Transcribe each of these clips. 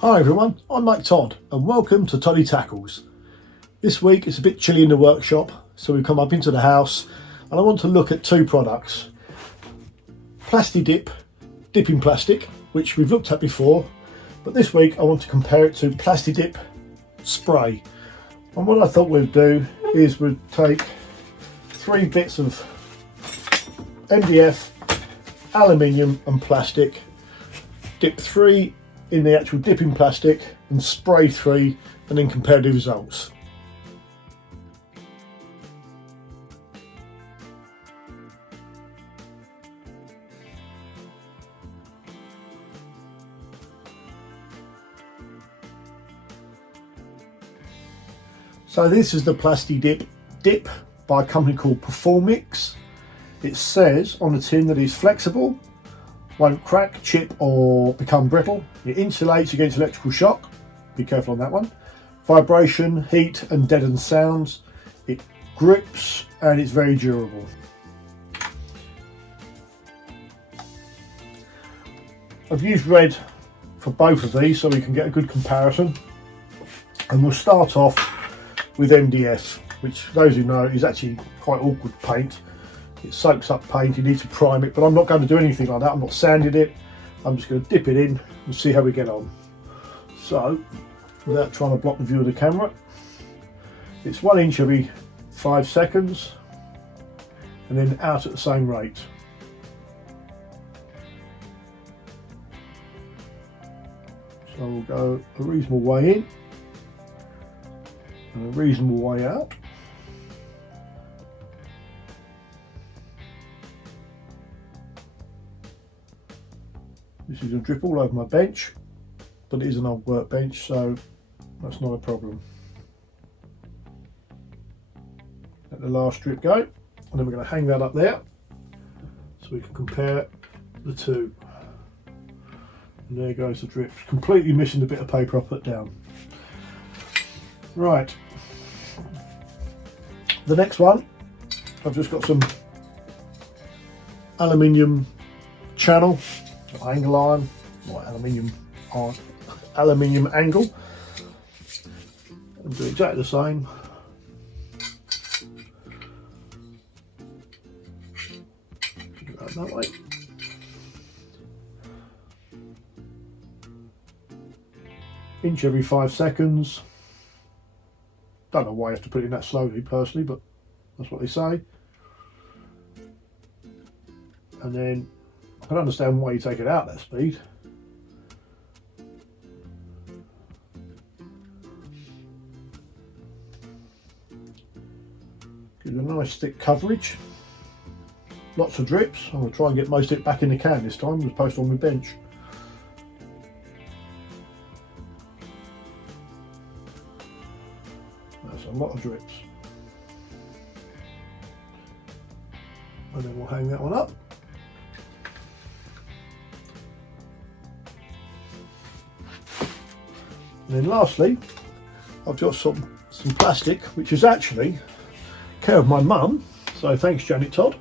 Hi everyone, I'm Mike Todd and welcome to Toddy Tackles. This week it's a bit chilly in the workshop, so we've come up into the house and I want to look at two products. Plasti Dip, dipping plastic, which we've looked at before, but this week I want to compare it to Plasti Dip spray. And what I thought we'd do is we'd take 3 bits of MDF, aluminium and plastic, dip 3 in the actual dipping plastic and spray 3 and then compare the results. So this is the Plasti Dip by a company called Performix. It says on the tin that it's flexible, won't crack, chip or become brittle. It insulates against electrical shock, be careful on that one. Vibration, heat and deadened sounds. It grips and it's very durable. I've used red for both of these so we can get a good comparison. And we'll start off with MDF, which those who know is actually quite awkward paint. It soaks up paint, you need to prime it, but I'm not going to do anything like that. I'm not sanding it, I'm just going to dip it in and see how we get on. So, without trying to block the view of the camera, it's 1 inch every 5 seconds and then out at the same rate. So we'll go a reasonable way in and a reasonable way out. This is going to drip all over my bench, but it is an old workbench, so that's not a problem. Let the last drip go, and then we're going to hang that up there so we can compare the two. And there goes the drip, completely missing the bit of paper I put down. Right, the next one, I've just got some aluminium channel, angle iron, or aluminium angle, and do exactly the same. That way. Inch every 5 seconds. Don't know why you have to put it in that slowly personally, but that's what they say. And then I can understand why you take it out at that speed. Gives a nice thick coverage. Lots of drips. I'm going to try and get most of it back in the can this time as opposed to on my bench. That's a lot of drips. And then we'll hang that one up. And then lastly, I've got some plastic, which is actually care of my mum, so thanks Janet Todd.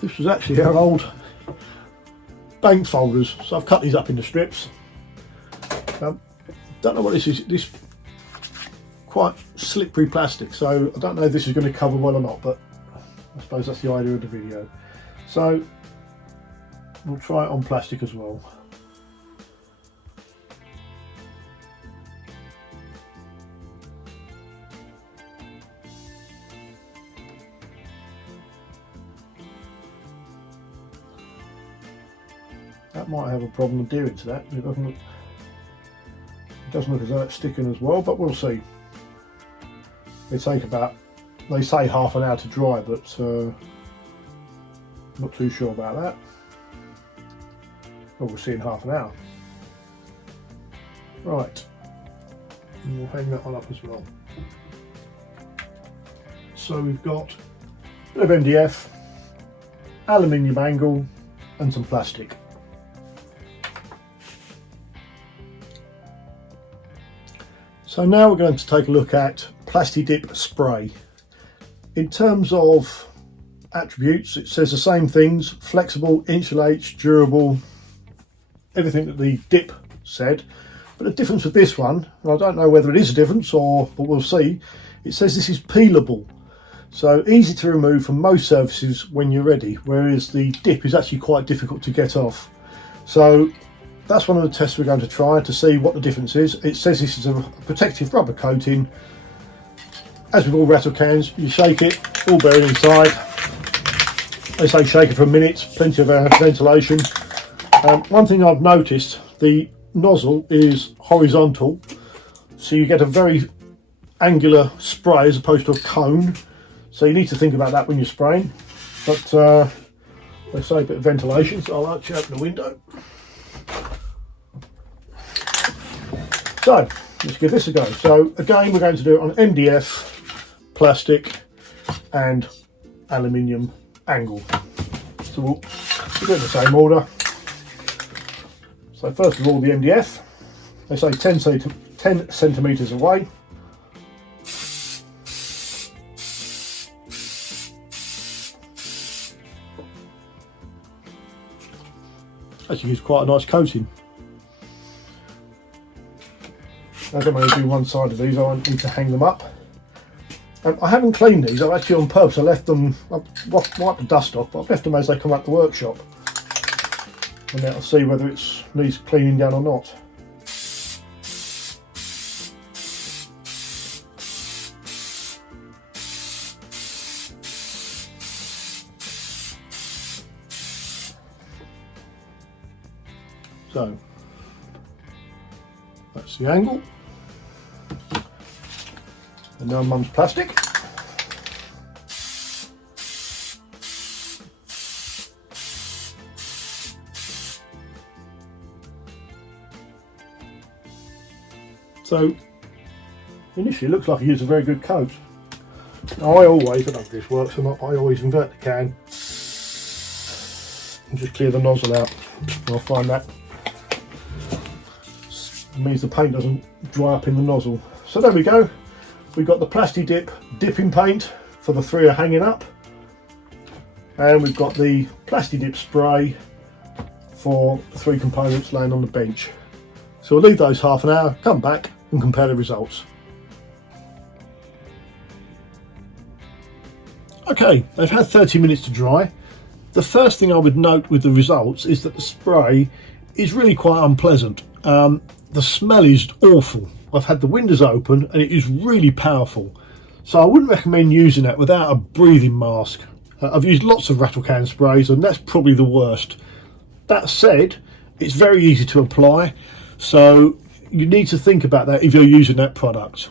This was actually our old bank folders, so I've cut these up into strips. Don't know what this is, this quite slippery plastic, so I don't know if this is going to cover well or not, but I suppose that's the idea of the video. So we'll try it on plastic as well. That might have a problem adhering to that. It doesn't look as though it's sticking as well, but we'll see. They take about, they say half an hour to dry, but not too sure about that. Well, we'll see in half an hour. Right, and we'll hang that one up as well. So we've got a bit of MDF, aluminium angle and some plastic. So now we're going to take a look at Plasti Dip spray. In terms of attributes, it says the same things: flexible, insulates, durable, everything that the dip said. But the difference with this one, and I don't know whether it is a difference but we'll see, it says this is peelable. So easy to remove from most surfaces when you're ready, whereas the dip is actually quite difficult to get off. So that's one of the tests we're going to try to see what the difference is. It says this is a protective rubber coating. As with all rattle cans, you shake it, all buried inside. They say shake it for a minute, plenty of ventilation. One thing I've noticed, the nozzle is horizontal, so you get a very angular spray as opposed to a cone. So you need to think about that when you're spraying. But they say a bit of ventilation, so I'll actually open the window. So let's give this a go. So again, we're going to do it on MDF, plastic and aluminium angle. So we'll do it in the same order. So first of all, the MDF, they say 10 centimetres away. Actually gives quite a nice coating. As I'm going to do one side of these, I need to hang them up. I haven't cleaned these, I've actually on purpose, I left them, I've wiped the dust off, but I've left them as they come out the workshop. And now I'll see whether it needs cleaning down or not. So, that's the angle. And now Mum's plastic. So initially it looks like he used a very good coat. Now I don't know if this works or not, I always invert the can and just clear the nozzle out. I'll find that. It means the paint doesn't dry up in the nozzle. So there we go. We've got the Plasti Dip dipping paint for the 3 are hanging up. And we've got the Plasti Dip spray for 3 components laying on the bench. So we'll leave those half an hour, come back and compare the results. Okay, they've had 30 minutes to dry. The first thing I would note with the results is that the spray is really quite unpleasant. The smell is awful. I've had the windows open and it is really powerful. So I wouldn't recommend using that without a breathing mask. I've used lots of rattle can sprays and that's probably the worst. That said, it's very easy to apply. So you need to think about that if you're using that product.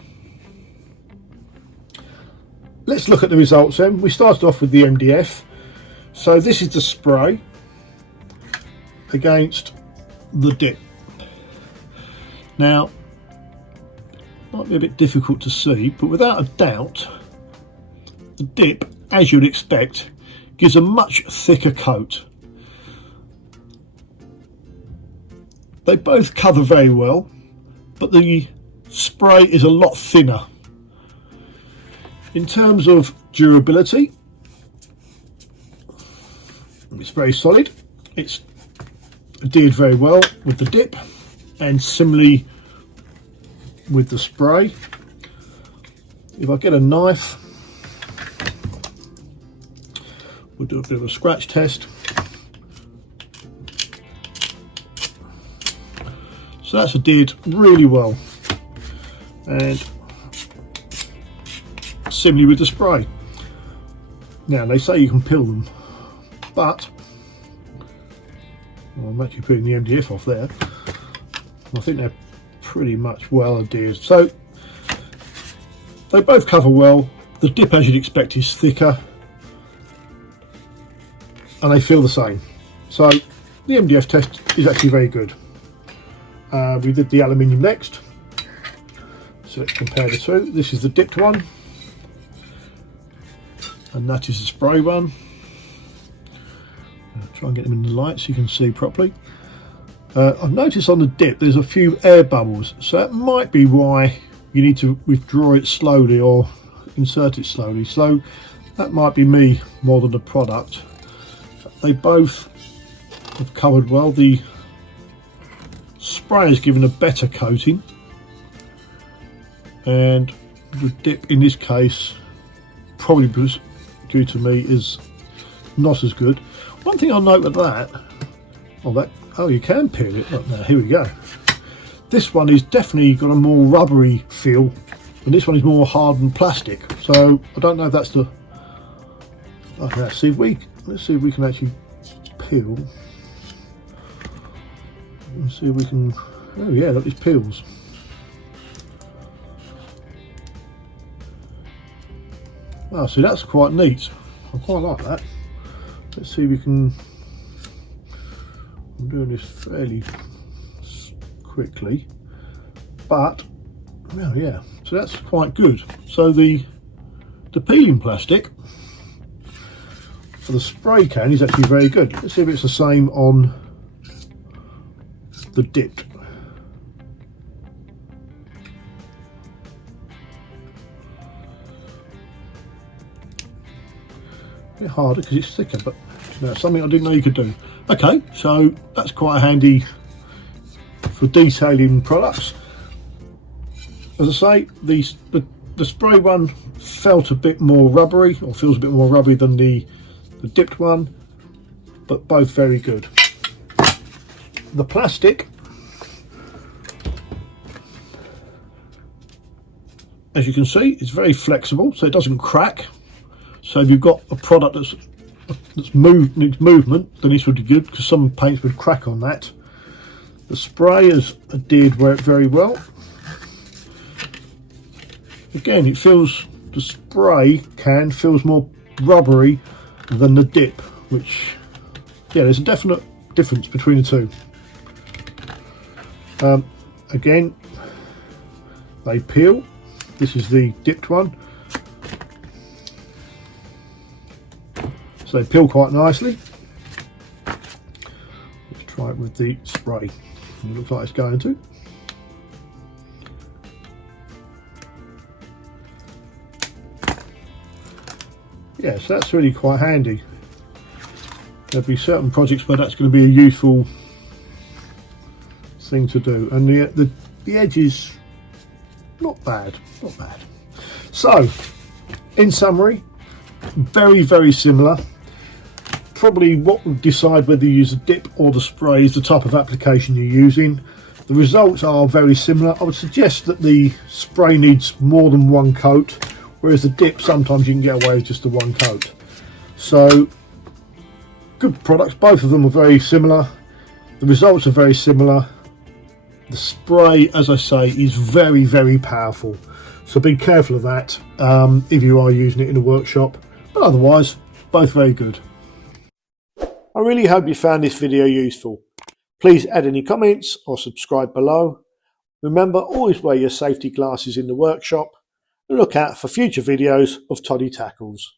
Let's look at the results then. We started off with the MDF. So this is the spray against the dip. Now, might be a bit difficult to see, but without a doubt, the dip, as you'd expect, gives a much thicker coat. They both cover very well, but the spray is a lot thinner. In terms of durability, it's very solid. It's adhered very well with the dip, and similarly with the spray. If I get a knife, we'll do a bit of a scratch test. So that's adhered really well, and similarly with the spray. Now they say you can peel them, but I'm actually putting the MDF off there. I think they're pretty much well adhered. So they both cover well. The dip, as you'd expect, is thicker, and they feel the same. So the MDF test is actually very good. We did the aluminium next, so let's compare the two. This is the dipped one, and that is the spray one. I'll try and get them in the light so you can see properly. I've noticed on the dip there's a few air bubbles, so that might be why you need to withdraw it slowly or insert it slowly. So that might be me more than the product. They both have covered well. The spray is given a better coating, and the dip in this case, probably due to me, is not as good. One thing I'll note with that, oh, you can peel it. Look now, here we go. This one is definitely got a more rubbery feel, and this one is more hardened plastic. So I don't know if that's the. Okay, let's see if we can actually peel. Let's see if we can. Oh yeah, look, it peels. Oh, see, that's quite neat. I quite like that. Let's see if we can. I'm doing this fairly quickly, but well, yeah, so that's quite good. So the peeling plastic for the spray can is actually very good. Let's see if it's the same on the dip. A bit harder because it's thicker, but that's something I didn't know you could do. Okay, so that's quite handy for detailing products. As I say, the spray one felt a bit more rubbery, or feels a bit more rubbery than the dipped one, but both very good. The plastic, as you can see, is very flexible, so it doesn't crack. So if you've got a product that's needs movement, then this would be good, because some paints would crack on that. The spray has adhered very well. Again, it feels, the spray can feels more rubbery than the dip, which, yeah, there's a definite difference between the two. Again, they peel. This is the dipped one, so they peel quite nicely. Let's try it with the spray. It looks like it's going to. Yeah, so that's really quite handy. There'll be certain projects where that's going to be a useful thing to do, and the edge is not bad. So, in summary, very similar. Probably what will decide whether you use a dip or the spray is the type of application you're using. The results are very similar. I would suggest that the spray needs more than one coat, whereas the dip, sometimes you can get away with just the one coat. So, good products. Both of them are very similar. The results are very similar. The spray, as I say, is very powerful. So be careful of that if you are using it in a workshop. But otherwise, both very good. I really hope you found this video useful. Please add any comments or subscribe below. Remember, always wear your safety glasses in the workshop and look out for future videos of Toddy Tackles.